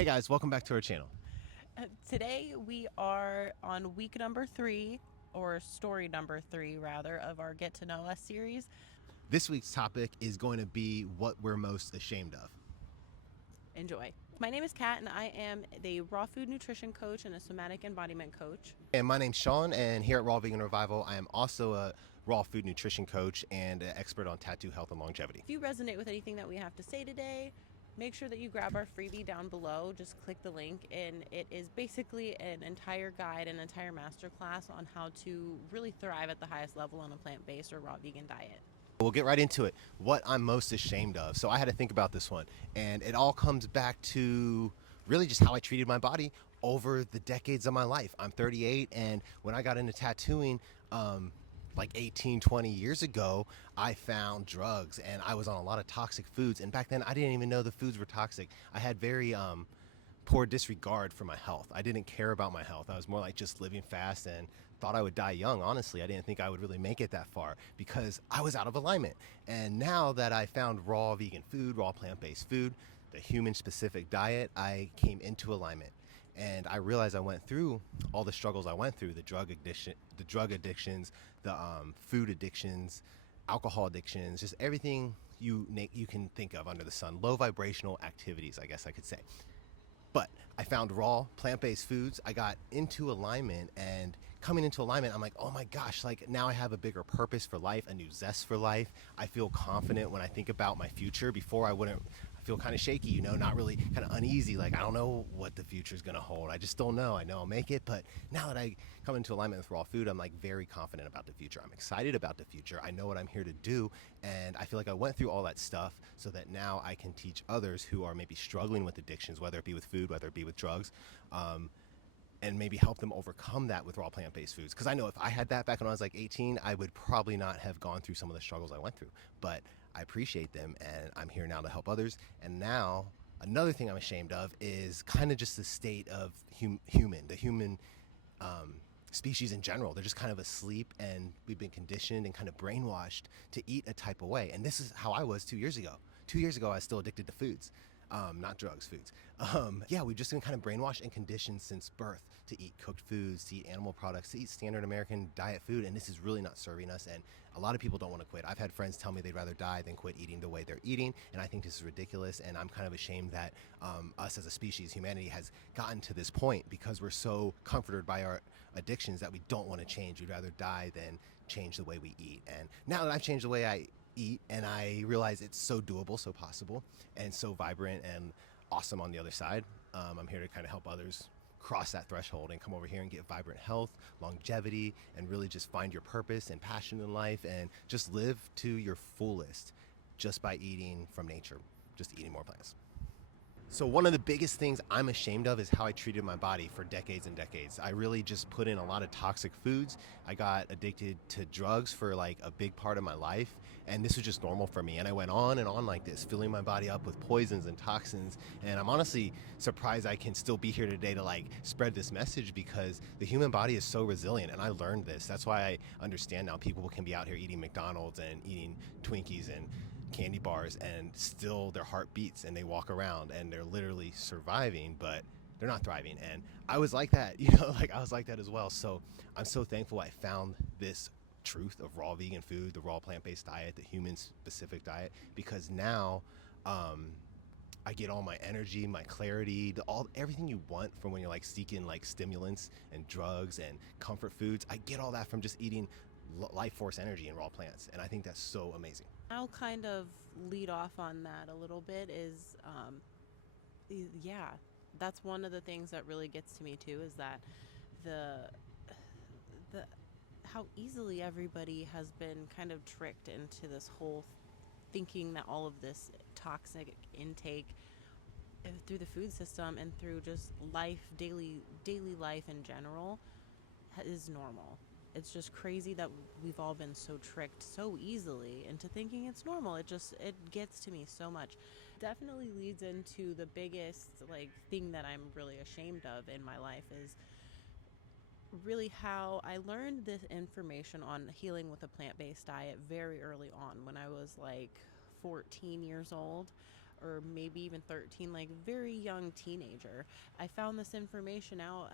Hey guys, welcome back to our channel. Today we are on week number 3, or story number 3 rather, of our Get to Know Us series. This week's topic is going to be what we're most ashamed of. Enjoy. My name is Kat, and I am the raw food nutrition coach and a somatic embodiment coach. And my name's Sean, and here at Raw Vegan Revival, I am also a raw food nutrition coach and an expert on tattoo health and longevity. If you resonate with anything that we have to say today, make sure that you grab our freebie down below. Just click the link, and it is basically an entire guide, an entire masterclass on how to really thrive at the highest level on a plant-based or raw vegan diet. We'll get right into it. What I'm most ashamed of. So I had to think about this one, and it all comes back to really just how I treated my body over the decades of my life. I'm 38, and when I got into tattooing, like 18, 20 years ago, I found drugs and I was on a lot of toxic foods. And back then, I didn't even know the foods were toxic. I had very poor disregard for my health. I didn't care about my health. I was more like just living fast and thought I would die young. Honestly, I didn't think I would really make it that far because I was out of alignment. And now that I found raw vegan food, raw plant-based food, the human specific diet, I came into alignment. And I realized I went through all the struggles I went through, the drug addictions, the food addictions, alcohol addictions, just everything you can think of under the sun, low vibrational activities, I guess I could say. But I found raw plant-based foods. I got into alignment, and coming into alignment, I'm like, oh my gosh, like now I have a bigger purpose for life, a new zest for life. I feel confident when I think about my future. Before I feel kind of shaky, not really, kind of uneasy. Like I don't know what the future is going to hold. I just don't know. I know I'll make it. But now that I come into alignment with raw food, I'm like very confident about the future. I'm excited about the future. I know what I'm here to do. And I feel like I went through all that stuff so that now I can teach others who are maybe struggling with addictions, whether it be with food, whether it be with drugs, and maybe help them overcome that with raw plant-based foods. Because I know if I had that back when I was like 18, I would probably not have gone through some of the struggles I went through. But I appreciate them, and I'm here now to help others. And now another thing I'm ashamed of is kind of just the state of the human species in general. They're just kind of asleep, and we've been conditioned and kind of brainwashed to eat a type of way. And this is how I was 2 years ago. 2 years ago, I was still addicted to foods. Not drugs, foods. Yeah, we've just been kind of brainwashed and conditioned since birth to eat cooked foods, to eat animal products, to eat standard American diet food, and this is really not serving us, and a lot of people don't want to quit. I've had friends tell me they'd rather die than quit eating the way they're eating, and I think this is ridiculous, and I'm kind of ashamed that us as a species, humanity, has gotten to this point because we're so comforted by our addictions that we don't want to change. We'd rather die than change the way we eat, and now that I've changed the way I eat, and I realize it's so doable, so possible, and so vibrant and awesome on the other side. I'm here to kind of help others cross that threshold and come over here and get vibrant health, longevity, and really just find your purpose and passion in life and just live to your fullest just by eating from nature, just eating more plants. So one of the biggest things I'm ashamed of is how I treated my body for decades and decades. I really just put in a lot of toxic foods. I got addicted to drugs for like a big part of my life, and this was just normal for me. And I went on and on like this, filling my body up with poisons and toxins. And I'm honestly surprised I can still be here today to like spread this message, because the human body is so resilient, and I learned this. That's why I understand now people can be out here eating McDonald's and eating Twinkies and candy bars, and still their heart beats and they walk around and they're literally surviving, but they're not thriving. And I was like that, like I was like that as well. So I'm so thankful I found this truth of raw vegan food, the raw plant-based diet, the human specific diet, because now I get all my energy, my clarity, everything you want from when you're like seeking like stimulants and drugs and comfort foods. I get all that from just eating life force energy and raw plants, and I think that's so amazing. I'll kind of lead off on that a little bit is, yeah, that's one of the things that really gets to me too, is that the the how easily everybody has been kind of tricked into this whole thinking that all of this toxic intake through the food system and through just life, daily life in general, is normal. It's just crazy that we've all been so tricked so easily into thinking it's normal. It gets to me so much. Definitely leads into the biggest like thing that I'm really ashamed of in my life, is really how I learned this information on healing with a plant-based diet very early on, when I was like 14 years old. or maybe even 13, like very young teenager. I found this information out.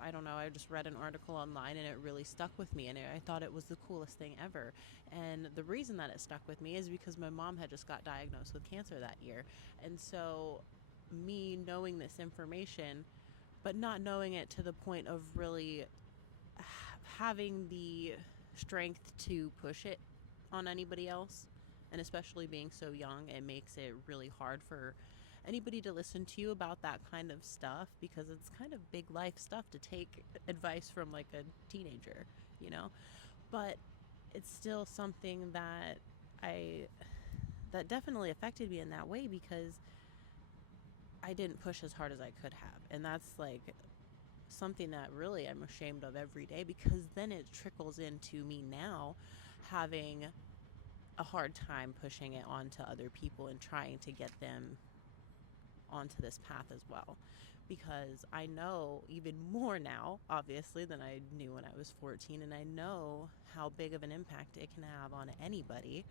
I don't know, I just read an article online and it really stuck with me, and I thought it was the coolest thing ever. And the reason that it stuck with me is because my mom had just got diagnosed with cancer that year. And so me knowing this information but not knowing it to the point of really having the strength to push it on anybody else, and especially being so young, it makes it really hard for anybody to listen to you about that kind of stuff, because it's kind of big life stuff to take advice from like a teenager, you know? But it's still something that I that definitely affected me in that way, because I didn't push as hard as I could have. And that's like something that really I'm ashamed of every day, because then it trickles into me now having a hard time pushing it onto other people and trying to get them onto this path as well. Because I know even more now, obviously, than I knew when I was 14, and I know how big of an impact it can have on anybody,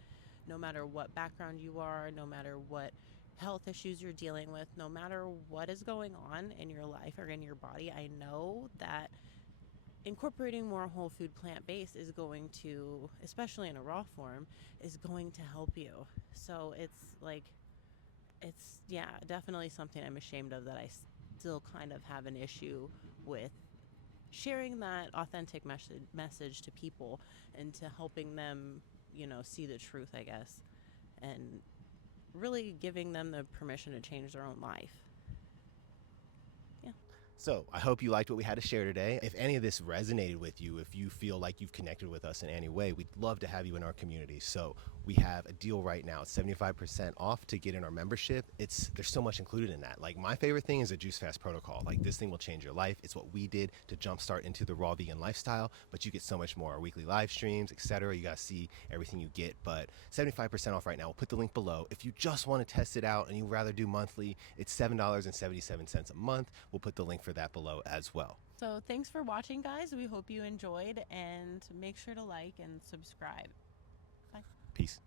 no matter what background you are, no matter what health issues you're dealing with, no matter what is going on in your life or in your body. I know that incorporating more whole food plant based is going to, especially in a raw form, is going to help you. So it's like, it's, yeah, definitely something I'm ashamed of, that I still kind of have an issue with sharing that authentic message to people, and to helping them, see the truth, I guess, and really giving them the permission to change their own life. Yeah. So I hope you liked what we had to share today. If any of this resonated with you, if you feel like you've connected with us in any way, we'd love to have you in our community. So we have a deal right now. It's 75% off to get in our membership. There's so much included in that. Like, my favorite thing is a Juice Fast protocol. Like, this thing will change your life. It's what we did to jumpstart into the raw vegan lifestyle, but you get so much more. Our weekly live streams, etc. You got to see everything you get. But 75% off right now. We'll put the link below. If you just want to test it out and you'd rather do monthly, it's $7.77 a month. We'll put the link for that below as well. So thanks for watching, guys. We hope you enjoyed, and make sure to like and subscribe. Bye. Peace.